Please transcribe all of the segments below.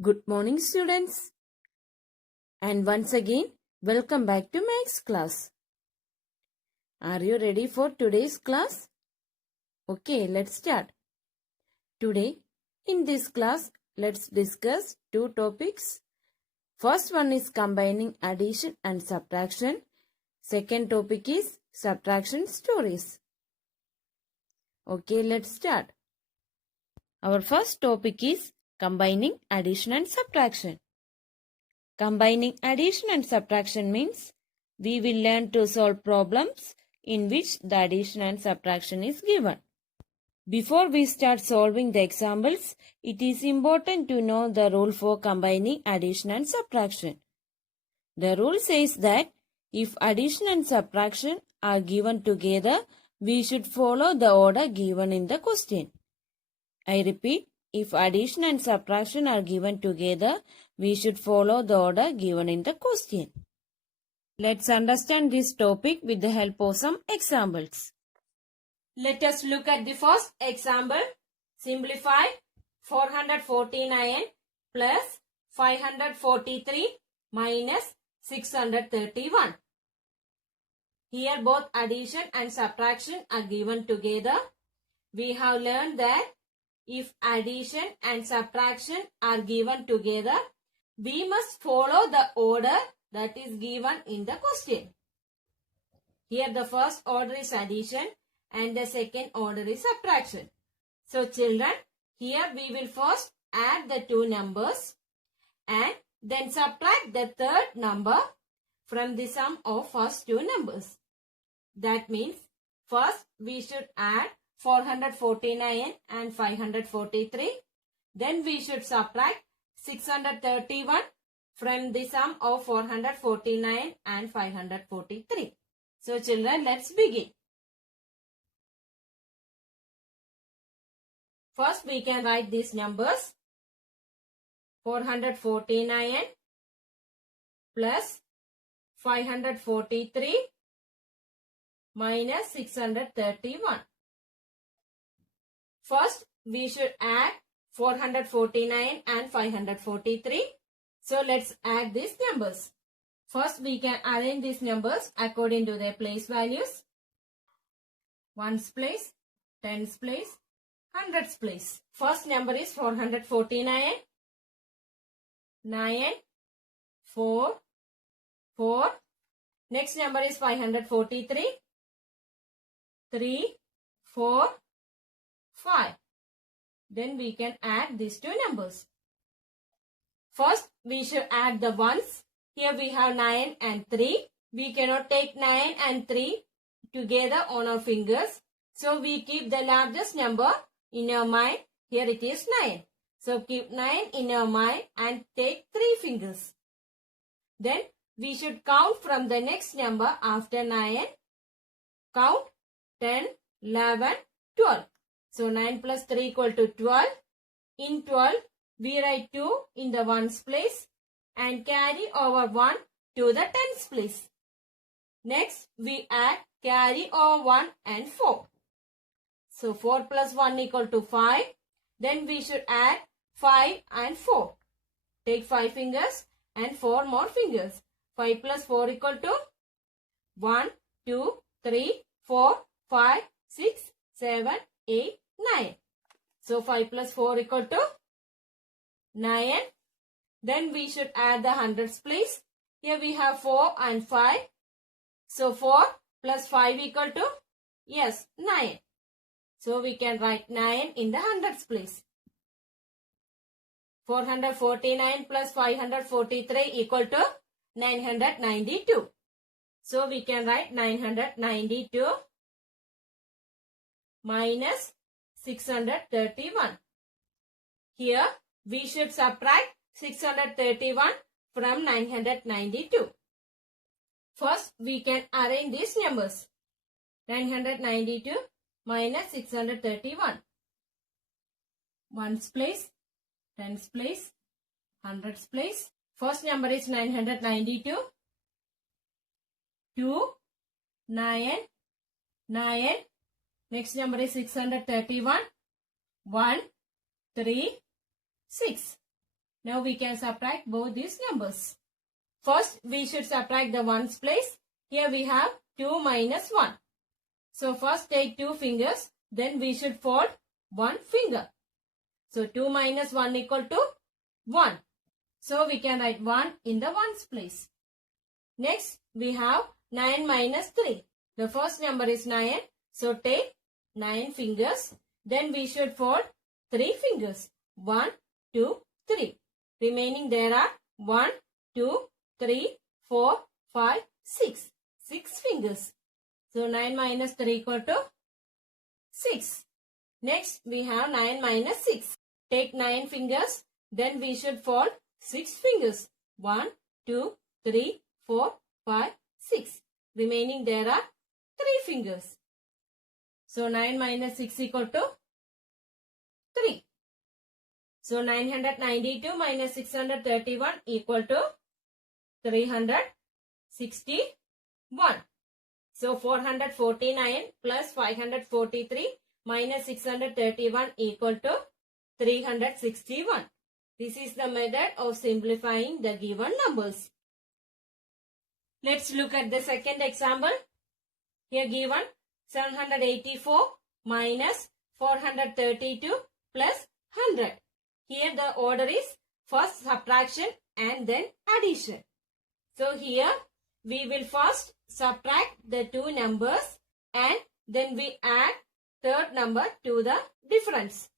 Good morning, students. And once again, welcome back to Maths class. Are you ready for today's class? Okay, let's start. Today, in this class, let's discuss two topics. First one is combining addition and subtraction. Second topic is subtraction stories. Okay, let's start. Our first topic is combining addition and subtraction. Combining addition and subtraction means we will learn to solve problems in which the addition and subtraction is given. Before we start solving the examples, it is important to know the rule for combining addition and subtraction. The rule says that if addition and subtraction are given together, we should follow the order given in the question. I repeat, if addition and subtraction are given together, we should follow the order given in the question. Let's understand this topic with the help of some examples. Let us look at the first example. Simplify 449 plus 543 minus 631. Here both addition and subtraction are given together. We have learned that if addition and subtraction are given together, we must follow the order that is given in the question. Here the first order is addition and the second order is subtraction. So children, here we will first add the two numbers and then subtract the third number from the sum of first two numbers. That means first we should add 449 and 543. Then we should subtract 631 from the sum of 449 and 543. So children, let's begin. First we can write these numbers. 449 plus 543 minus 631. First, we should add 449 and 543. So, let's add these numbers. First, we can arrange these numbers according to their place values. Ones place, tens place, hundreds place. First number is 449. 9, 4, 4. Next number is 543. 3, 4, 5. Then we can add these two numbers. First, we should add the ones. Here we have 9 and 3. We cannot take 9 and 3 together on our fingers. So, we keep the largest number in our mind. Here it is 9. So, keep 9 in our mind and take 3 fingers. Then, we should count from the next number after 9. Count 10, 11, 12. So, 9 plus 3 equal to 12. In 12, we write 2 in the ones place and carry over 1 to the tens place. Next, we add carry over 1 and 4. So, 4 plus 1 equal to 5. Then we should add 5 and 4. Take 5 fingers and 4 more fingers. 5 plus 4 equal to 1, 2, 3, 4, 5, 6, 7, 8, 9. So, 5 plus 4 equal to 9. Then we should add the hundreds place. Here we have 4 and 5. So, 4 plus 5 equal to, yes, 9. So, we can write 9 in the hundreds place. 449 plus 543 equal to 992. So, we can write 992 minus 631. Here, we should subtract 631 from 992. First, we can arrange these numbers. 992 minus 631. Ones place, tens place, hundreds place. First number is 992. 2, 9, 9. Next number is 631. 1, 3, 6. Now we can subtract both these numbers. First, we should subtract the ones place. Here we have 2 minus 1. So first take 2 fingers. Then we should fold 1 finger. So 2 minus 1 equal to 1. So we can write 1 in the ones place. Next, we have 9 minus 3. The first number is 9. So take 9 fingers. Then we should fold 3 fingers. 1, 2, 3. Remaining there are 1, 2, 3, 4, 5, 6. 6 fingers. So 9 minus 3 equal to 6. Next, we have 9 minus 6. Take 9 fingers. Then we should fold 6 fingers. 1, 2, 3, 4, 5, 6. Remaining there are 3 fingers. So 9 minus 6 equal to 3. So 992 minus 631 equal to 361. So 449 plus 543 minus 631 equal to 361. This is the method of simplifying the given numbers. Let's look at the second example. Here given 784 minus 432 plus 100. Here the order is first subtraction and then addition. So here we will first subtract the two numbers and then we add third number to the difference.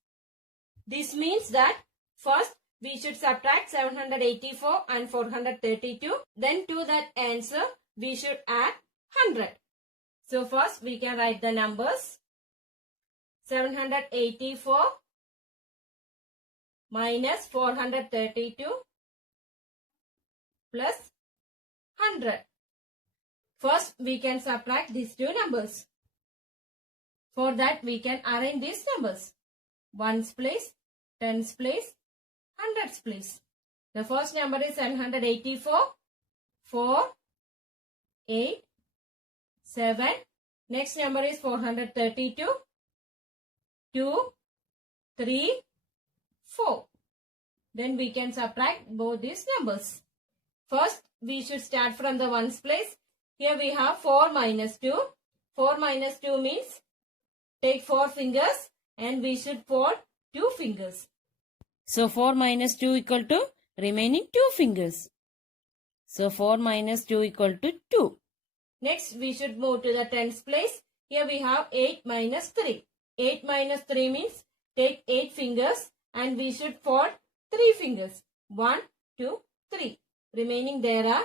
This means that first we should subtract 784 and 432. Then to that answer we should add 100. So first we can write the numbers. 784 minus 432 plus 100. First we can subtract these two numbers. For that we can arrange these numbers. Ones place, tens place, hundreds place. The first number is 784. 4, 8, 7. Next number is 432. 2, 3, 4. Then we can subtract both these numbers. First, we should start from the ones place. Here we have 4 minus 2. 4 minus 2 means take 4 fingers and we should fold 2 fingers. So 4 minus 2 equal to remaining 2 fingers. So 4 minus 2 equal to 2. Next, we should move to the tens place. Here we have 8 minus 3. 8 minus 3 means take 8 fingers and we should fold 3 fingers. 1, 2, 3. Remaining there are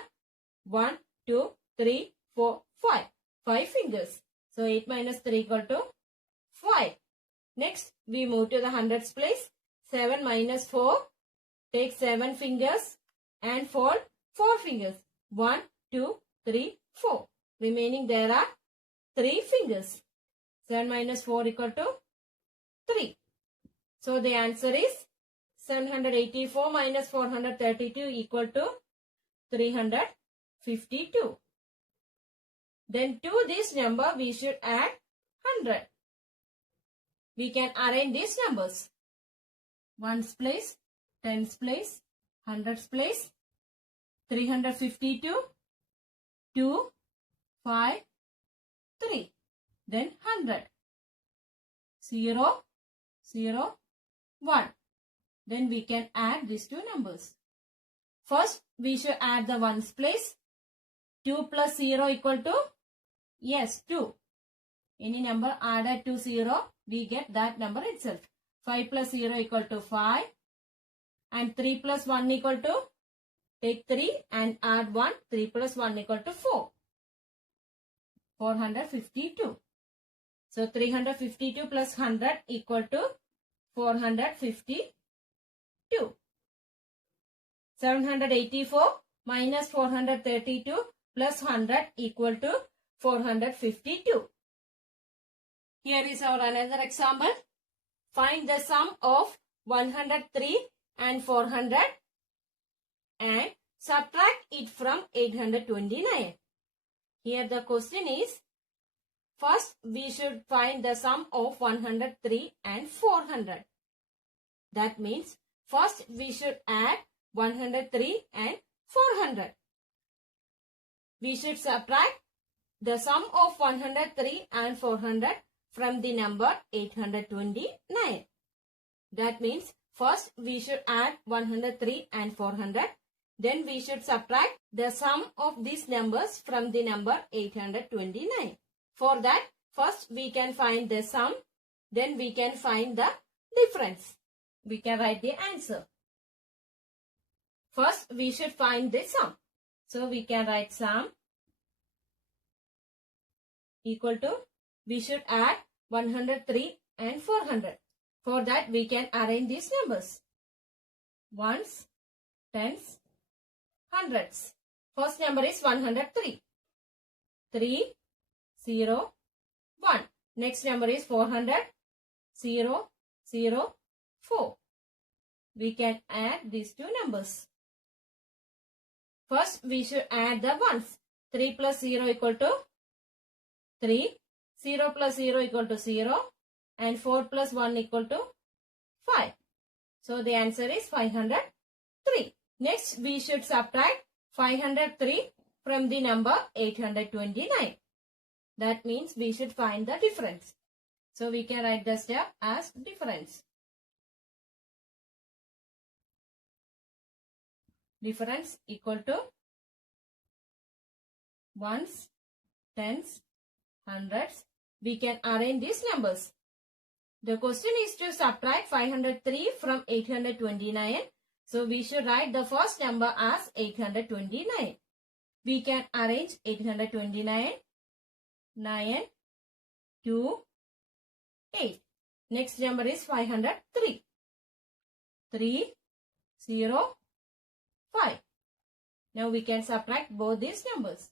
1, 2, 3, 4, 5. 5 fingers. So 8 minus 3 equal to 5. Next, we move to the hundreds place. 7 minus 4. Take 7 fingers and fold 4 fingers. 1, 2, 3, 4. Remaining there are 3 fingers. 7 minus 4 equal to 3. So the answer is 784 minus 432 equal to 352. Then to this number we should add 100. We can arrange these numbers. Ones place, tens place, hundreds place, 352, 2, 5, 3. Then 100. 0, 0, 1. Then we can add these two numbers. First, we should add the ones place. 2 plus 0 equal to? Yes, 2. Any number added to 0, we get that number itself. 5 plus 0 equal to 5. And 3 plus 1 equal to? Take 3 and add 1. 3 plus 1 equal to 4. 452. So 352 plus 100 equal to 452. 784 minus 432 plus 100 equal to 452. Here is our another example. Find the sum of 103 and 400 and subtract it from 829. Here the question is, first we should find the sum of 103 and 400. That means First, we should add 103 and 400. We should subtract the sum of 103 and 400 from the number 829. That means first we should add 103 and 400. Then we should subtract the sum of these numbers from the number 829. For that, first we can find the sum. Then we can find the difference. We can write the answer. First, we should find the sum. So, we can write sum equal to, we should add 103 and 400. For that, we can arrange these numbers. Ones, tens, hundreds. First number is 103. 3, 0, 1. Next number is 400. 0, 0, 4. We can add these two numbers. First, we should add the ones. 3 plus 0 equal to 3. 0 plus 0 equal to 0. And 4 plus 1 equal to 5. So, the answer is 503. Next, we should subtract 503 from the number 829. That means we should find the difference. So, we can write the step as difference. Difference equal to ones, tens, hundreds. We can arrange these numbers. The question is to subtract 503 from 829. So, we should write the first number as 829. We can arrange 829, 9, 2, 8. Next number is 503. 3, 0, 5. Now we can subtract both these numbers.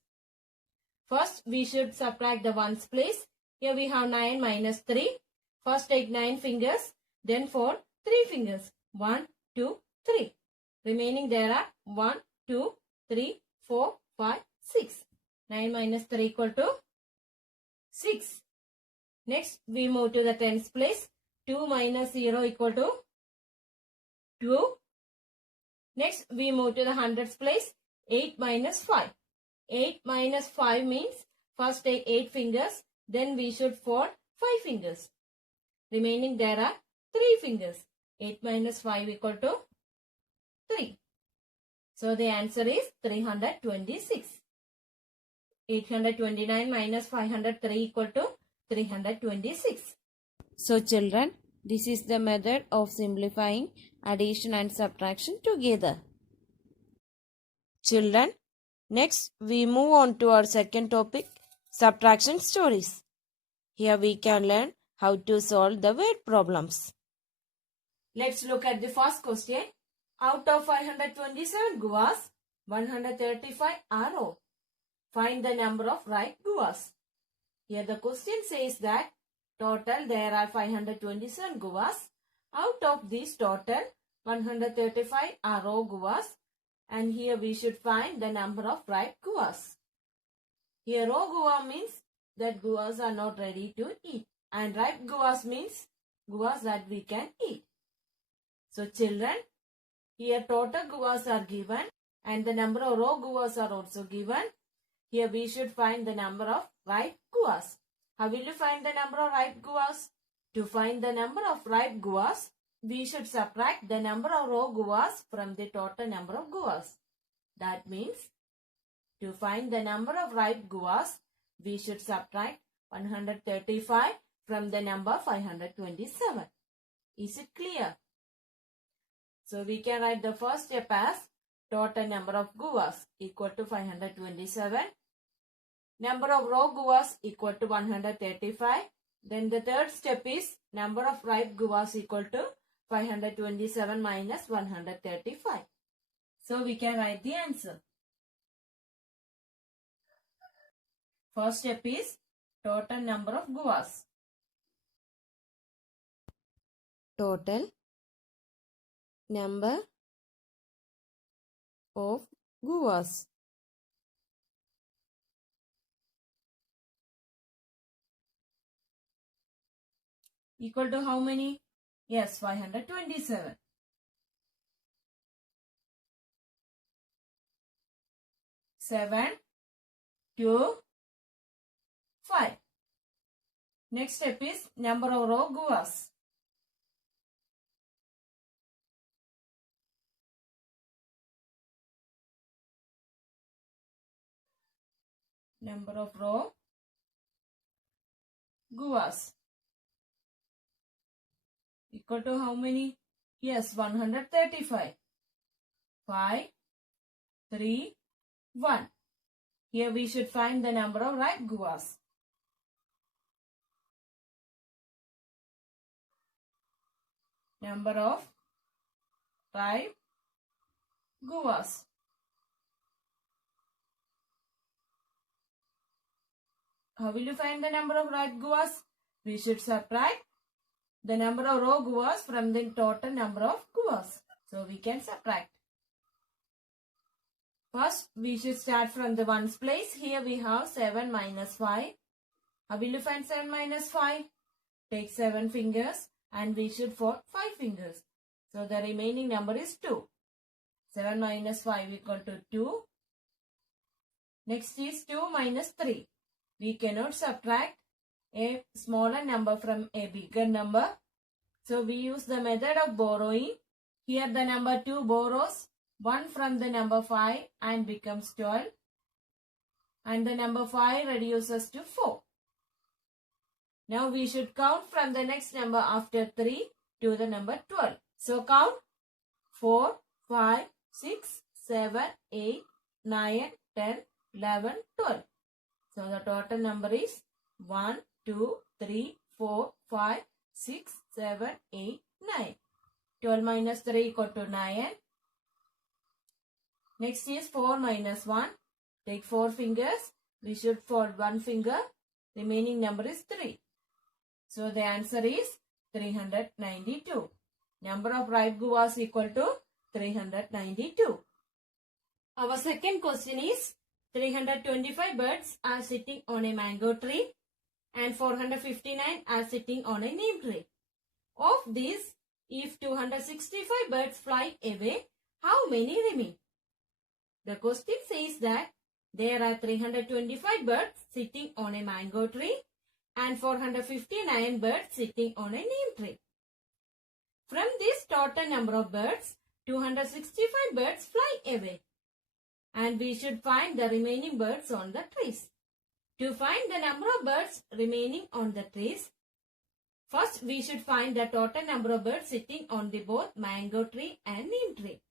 First, we should subtract the ones place. Here we have 9 minus 3. First take 9 fingers, then 4, 3 fingers. 1, 2, 3. Remaining there are 1, 2, 3, 4, 5, 6. 9 minus 3 equal to 6. Next, we move to the tens place. 2 minus 0 equal to 2. Next, we move to the hundreds place. 8 minus 5. 8 minus 5 means first take 8 fingers. Then we should fold 5 fingers. Remaining there are 3 fingers. 8 minus 5 equal to 3. So, the answer is 326. 829 minus 503 equal to 326. So, children, this is the method of simplifying addition and subtraction together. Children, next we move on to our second topic, subtraction stories. Here we can learn how to solve the word problems. Let's look at the first question. Out of 527 guavas, 135 are raw. Find the number of ripe guavas. Here the question says that total there are 527 guavas. Out of these total, 135 are raw guavas. And here we should find the number of ripe guavas. Here raw guava means that guavas are not ready to eat. And ripe guavas means guavas that we can eat. So children, here total guavas are given and the number of raw guavas are also given. Here we should find the number of ripe guavas. How will you find the number of ripe guavas? To find the number of ripe guavas, we should subtract the number of raw guavas from the total number of guavas. That means, to find the number of ripe guavas, we should subtract 135 from the number 527. Is it clear? So, we can write the first step as total number of guavas equal to 527. Number of raw guavas equal to 135. Then the third step is number of ripe guavas equal to 527 minus 135. So, we can write the answer. First step is total number of guavas. Total number of guavas. Equal to how many? Yes, 527. 7, 2, 5. Next step is number of row guas. Number of row guas equal to how many? Yes, 135. 5, 3, 1. Here we should find the number of right guas. Number of right guas. How will you find the number of right guas? We should subtract the number of row guas from the total number of guas. So we can subtract. First, we should start from the ones place. Here we have 7 minus 5. How will you find 7 minus 5? Take 7 fingers and we should fold 5 fingers. So the remaining number is 2. 7 minus 5 equal to 2. Next is 2 minus 3. We cannot subtract a smaller number from a bigger number. So we use the method of borrowing. Here the number 2 borrows 1 from the number 5 and becomes 12. And the number 5 reduces to 4. Now we should count from the next number after 3 to the number 12. So count 4, 5, 6, 7, 8, 9, 10, 11, 12. So the total number is 1, 2, 3, 4, 5, 6, 7, 8, 9. 12 minus 3 equal to 9. Next is 4 minus 1. Take 4 fingers. We should fold 1 finger. Remaining number is 3. So the answer is 392. Number of right guas equal to 392. Our second question is 325 birds are sitting on a mango tree and 459 are sitting on a neem tree. Of these, if 265 birds fly away, how many remain? The question says that there are 325 birds sitting on a mango tree and 459 birds sitting on a neem tree. From this total number of birds, 265 birds fly away. And we should find the remaining birds on the trees. To find the number of birds remaining on the trees, first we should find the total number of birds sitting on the both mango tree and neem tree.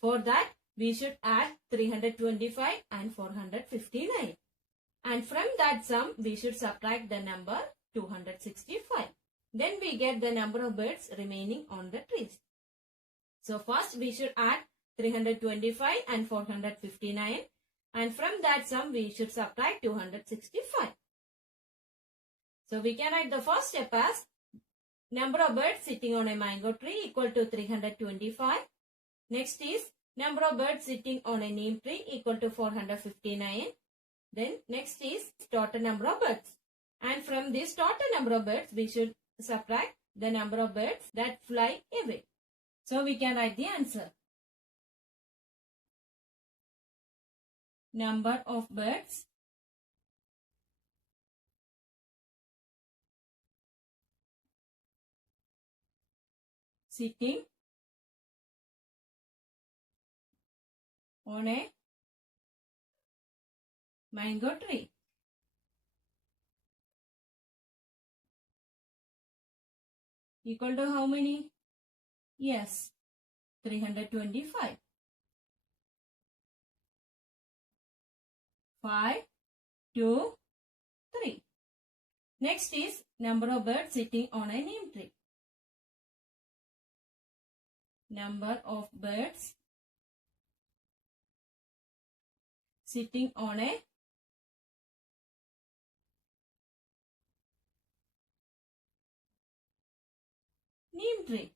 For that, we should add 325 and 459. And from that sum, we should subtract the number 265. Then we get the number of birds remaining on the trees. So first we should add 325 and 459. And from that sum, we should subtract 265. So we can write the first step as number of birds sitting on a mango tree equal to 325. Next is number of birds sitting on a neem tree equal to 459. Then next is total number of birds. And from this total number of birds, we should subtract the number of birds that fly away. So we can write the answer. Number of birds sitting on a mango tree. Equal to how many? Yes, 325. 5, 2, 3. Next is number of birds sitting on a neem tree. Number of birds sitting on a neem tree.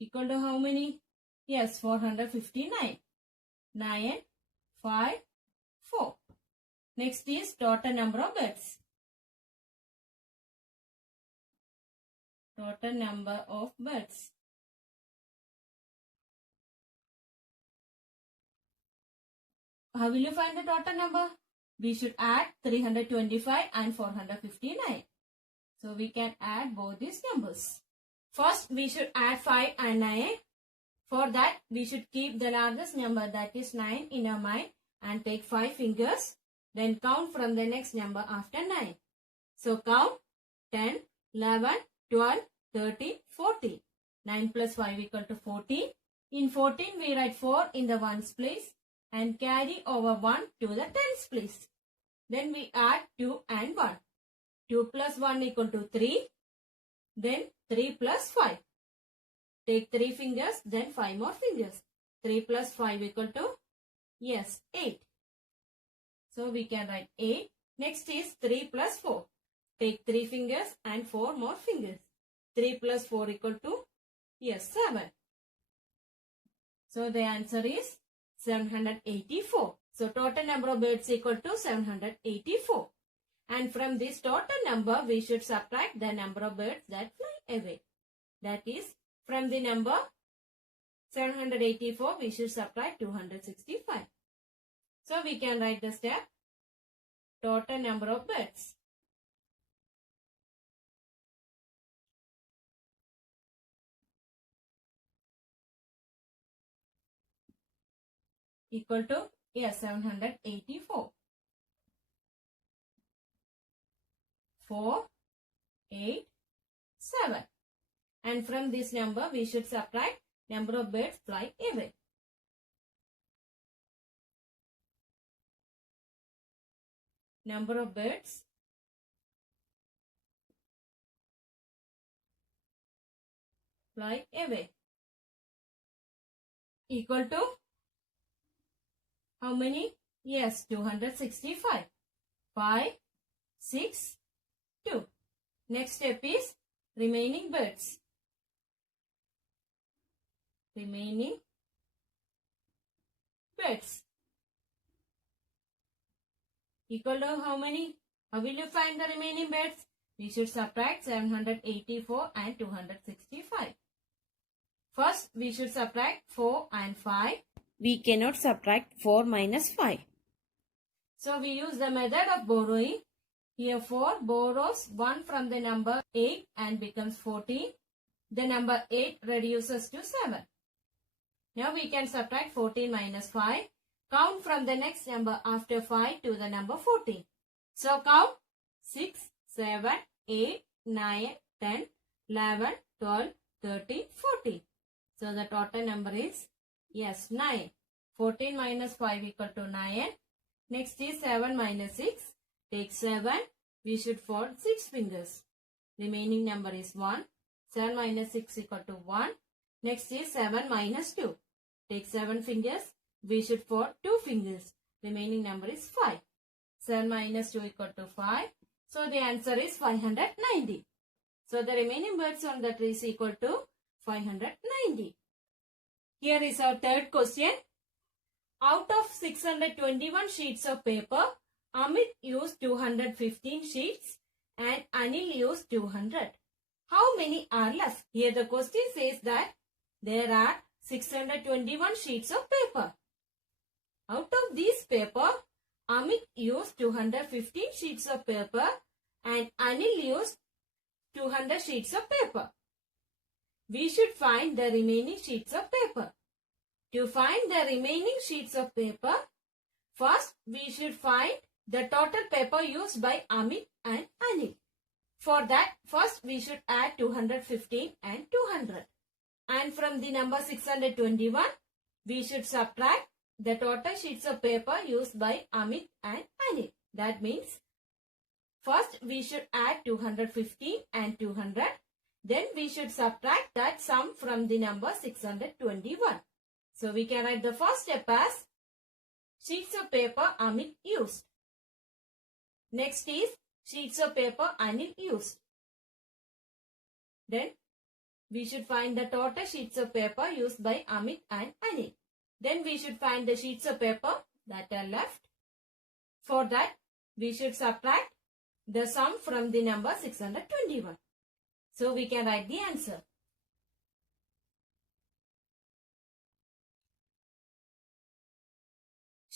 Equal to how many? Yes, 459. 9, 5, 4. Next is total number of birds. Total number of birds. how will you find the total number? We should add 325 and 459. So we can add both these numbers. First, we should add 5 and 9. For that, we should keep the largest number, that is 9, in our mind and take 5 fingers. Then count from the next number after 9. So count 10, 11, 12, 13, 14. 9 plus 5 equal to 14. In 14, we write 4 in the ones place and carry over 1 to the tens place. Then we add 2 and 1. 2 plus 1 equal to 3. Then 3 plus 5. Take 3 fingers, then 5 more fingers. 3 plus 5 equal to, yes, 8. So we can write 8. Next is 3 plus 4. Take 3 fingers and 4 more fingers. 3 plus 4 equal to, yes, 7. So the answer is 784. So total number of birds equal to 784. And from this total number, we should subtract the number of birds that fly away. That is, from the number 784, we should subtract 265. So we can write the step total number of birds. Equal to, yes, 784. 4, 8, 7. And from this number, we should subtract number of birds fly away. Number of birds fly away equal to how many? Yes, 265. 5, 6, 2. Next step is remaining birds. Remaining birds equal to how many? How will you find the remaining birds? We should subtract 784 and 265. First, we should subtract 4 and 5. We cannot subtract 4 minus 5. So we use the method of borrowing. Here 4 borrows 1 from the number 8 and becomes 14. The number 8 reduces to 7. Now we can subtract 14 minus 5. Count from the next number after 5 to the number 14. So count 6, 7, 8, 9, 10, 11, 12, 13, 14. So the total number is, yes, 9. 14 minus 5 equal to 9. Next is 7 minus 6. Take 7. We should fold 6 fingers. Remaining number is 1. 7 minus 6 equal to 1. Next is 7 minus 2. Take 7 fingers. We should fold 2 fingers. Remaining number is 5. 7 minus 2 equal to 5. So the answer is 590. So the remaining birds on the tree is equal to 590. Here is our third question. Out of 621 sheets of paper, Amit used 215 sheets and Anil used 200. How many are left? Here the question says that there are 621 sheets of paper. Out of these paper, Amit used 215 sheets of paper and Anil used 200 sheets of paper. We should find the remaining sheets of paper. To find the remaining sheets of paper, first we should find the total paper used by Amit and Anil. For that, first we should add 215 and 200. And from the number 621, we should subtract the total sheets of paper used by Amit and Anil. That means, first we should add 215 and 200. Then we should subtract that sum from the number 621. So we can write the first step as sheets of paper Amit used. Next is sheets of paper Anil used. Then we should find the total sheets of paper used by Amit and Anil. Then we should find the sheets of paper that are left. For that, we should subtract the sum from the number 621. So we can write the answer.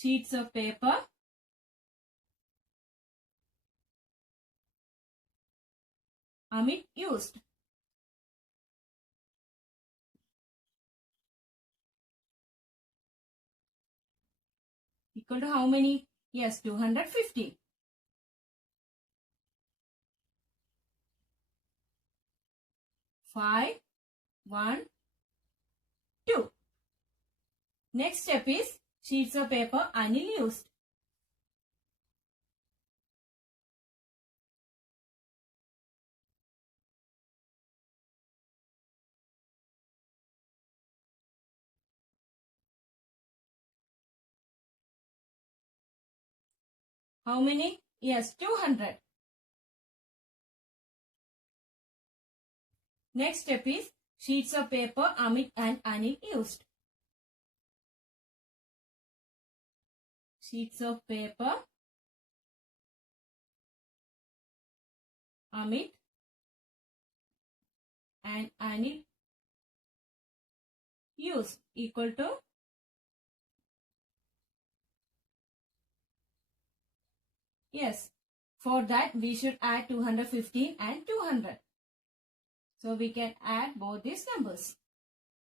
sheets of paper Amit used? Equal to how many? Yes, 250. 5, 1, 2. Next step is sheets of paper Anil used. How many? Yes, 200. Next step is sheets of paper Amit and Anil used. Sheets of paper Amit and Anil used equal to yes. For that we should add 215 and 200. So we can add both these numbers.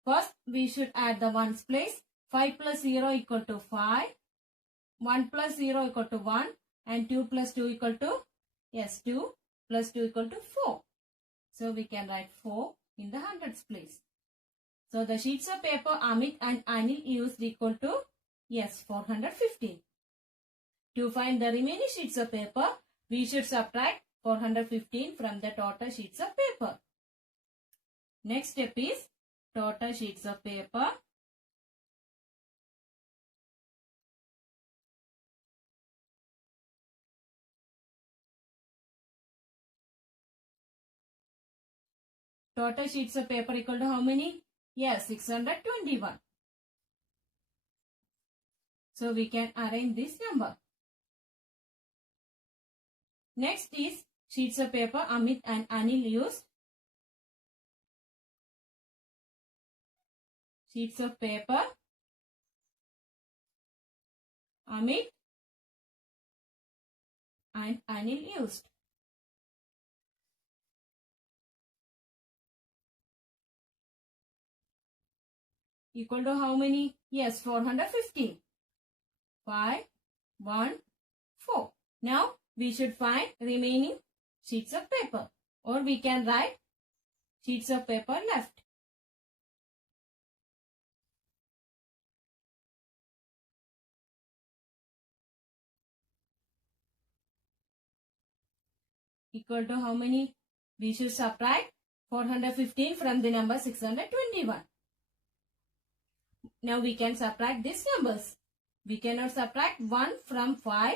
First we should add the ones place. 5 plus 0 equal to 5. 1 plus 0 equal to 1 and 2 plus 2 equal to yes 2 plus 2 equal to 4. So we can write 4 in the hundreds place. So the sheets of paper Amit and Anil used equal to yes 415. To find the remaining sheets of paper, we should subtract 415 from the total sheets of paper. Next step is total sheets of paper total sheets of paper equal to how many? Yes, 621. So we can arrange this number. Next is sheets of paper Amit and Anil used. Sheets of paper Amit and Anil used. Equal to how many? Yes, 450. 5, 1, 4. Now we should find remaining sheets of paper, or we can write sheets of paper left. Equal to how many? We should subtract 415 from the number 621. Now we can subtract these numbers. We cannot subtract 1 from 5.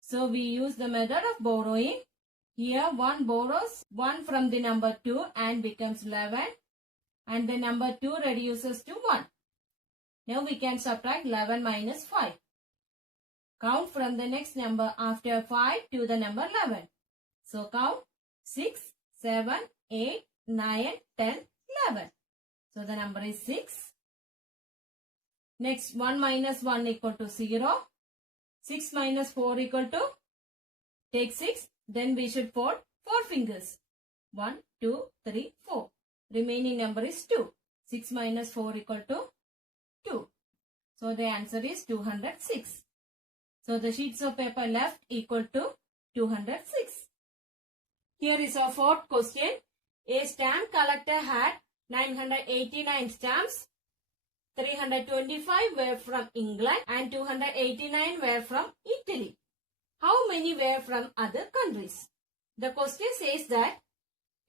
So we use the method of borrowing. Here 1 borrows 1 from the number 2 and becomes 11. And the number 2 reduces to 1. Now we can subtract 11 minus 5. Count from the next number after 5 to the number 11. So count 6, 7, 8, 9, 10, 11. So the number is 6. Next 1 minus 1 equal to 0. 6 minus 4 equal to, take 6, then we should fold 4 fingers. 1, 2, 3, 4. Remaining number is 2. 6 minus 4 equal to 2. So the answer is 206. So the sheets of paper left equal to 206. Here is our fourth question. A stamp collector had 989 stamps. 325 were from England and 289 were from Italy. How many were from other countries? The question says that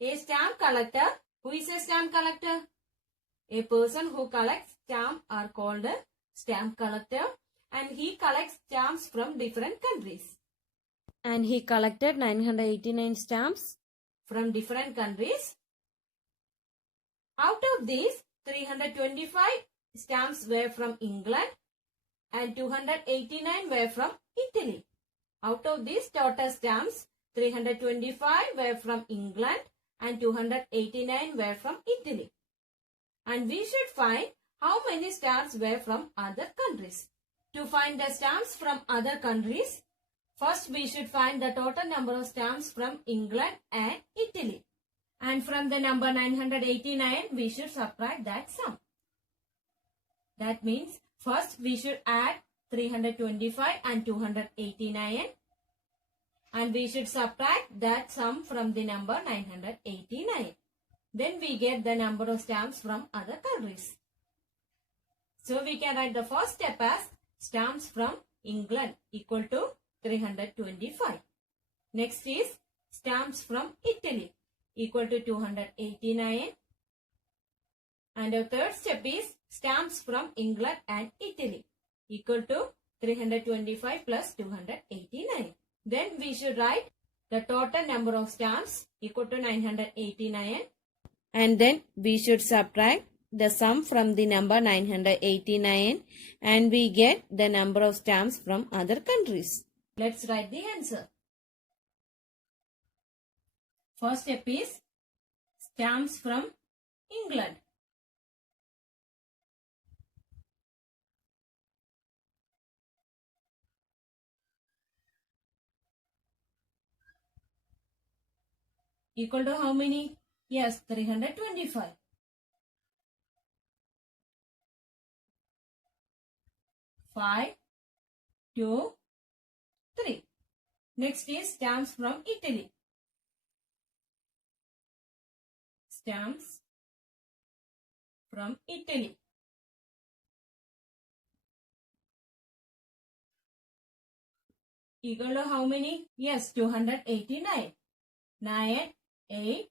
a stamp collector, who is a stamp collector? A person who collects stamps are called a stamp collector, and he collects stamps from different countries. And he collected 989 stamps from different countries. Out of these, 325 stamps were from England and 289 were from Italy. Out of these total stamps, 325 were from England and 289 were from Italy. And we should find how many stamps were from other countries. To find the stamps from other countries, first we should find the total number of stamps from England and Italy. And from the number 989, we should subtract that sum. That means first we should add 325 and 289. And we should subtract that sum from the number 989. Then we get the number of stamps from other countries. So we can write the first step as stamps from England equal to 325. Next is stamps from Italy equal to 289. And the third step is stamps from England and Italy equal to 325 plus 289. Then we should write the total number of stamps equal to 989. And then we should subtract the sum from the number 989 and we get the number of stamps from other countries. Let's write the answer. First step is stamps from England. Equal to how many? Yes, 325. 5, 2, 3. Next is stamps from Italy. Stamps from Italy. Equal to how many? Yes, 289. 9, 8,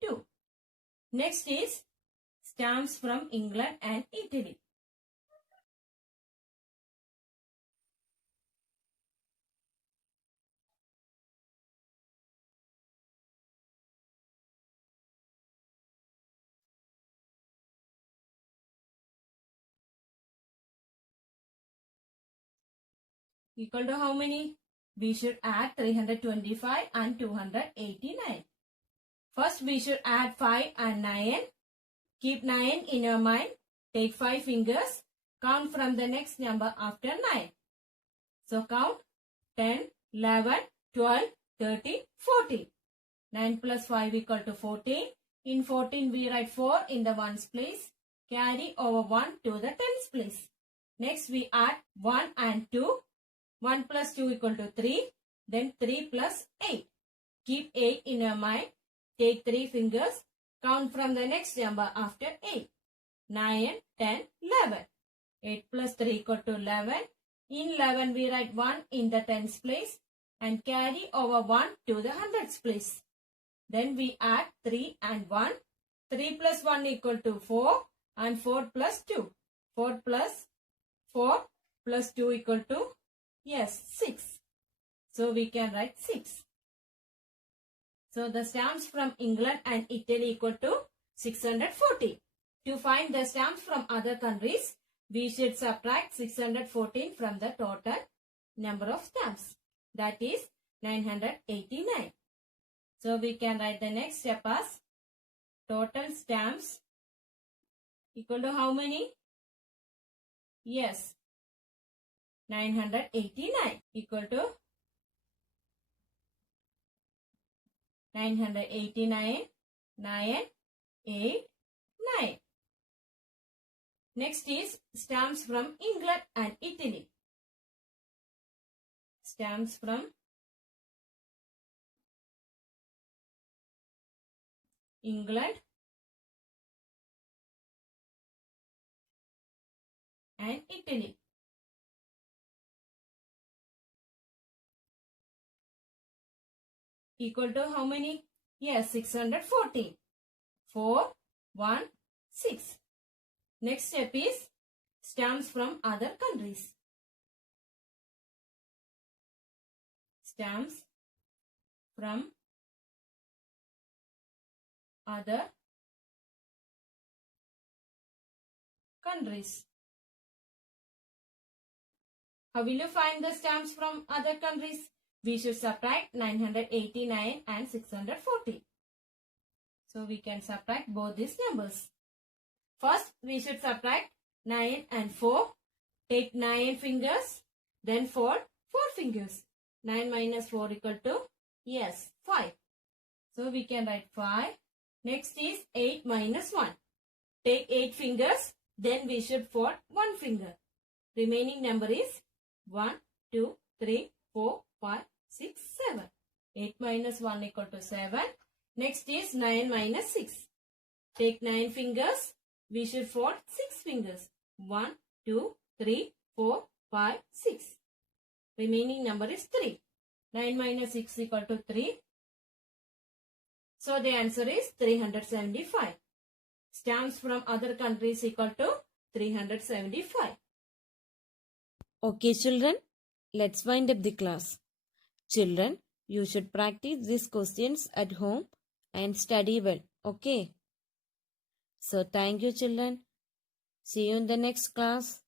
2. Next is stamps from England and Italy. Equal to how many? We should add 325 and 289. First we should add 5 and 9. Keep 9 in your mind. Take 5 fingers. Count from the next number after 9. So count 10, 11, 12, 13, 14. 9 plus 5 equal to 14. In 14 we write 4 in the ones place. Carry over 1 to the tens place. Next we add 1 and 2. 1 plus 2 equal to 3. Then 3 plus 8. Keep 8 in your mind. Take 3 fingers. Count from the next number after 8. 9, 10, 11. 8 plus 3 equal to 11. In 11 we write 1 in the tens place and carry over 1 to the hundreds place. Then we add 3 and 1. 3 plus 1 equal to 4 and 4 plus 2. 4 plus 4 plus 2 equal to, yes, 6. So we can write 6. So the stamps from England and Italy equal to 640. To find the stamps from other countries, we should subtract 614 from the total number of stamps. That is 989. So we can write the next step as total stamps equal to how many? Yes, 989 equal to 989, 9, 8, 9. Next is stamps from England and Italy. Stamps from England and Italy. Equal to how many? Yes, 640. 4, 1, 6. Next step is stamps from other countries. Stamps from other countries. How will you find the stamps from other countries? We should subtract 989 and 640. So we can subtract both these numbers. First, we should subtract 9 and 4. Take 9 fingers. Then fold 4 fingers. 9 minus 4 equal to, yes, 5. So we can write 5. Next is 8 minus 1. Take 8 fingers. Then we should fold 1 finger. Remaining number is 1, 2, 3, 4, 5, 6, 7. 8 minus 1 equal to 7. Next is 9 minus 6. Take 9 fingers. We should fold 6 fingers. 1, 2, 3, 4, 5, 6. Remaining number is 3. 9 minus 6 equal to 3. So the answer is 375. Stamps from other countries equal to 375. Okay children, let's wind up the class. Children, you should practice these questions at home and study well. Okay. So thank you children. See you in the next class.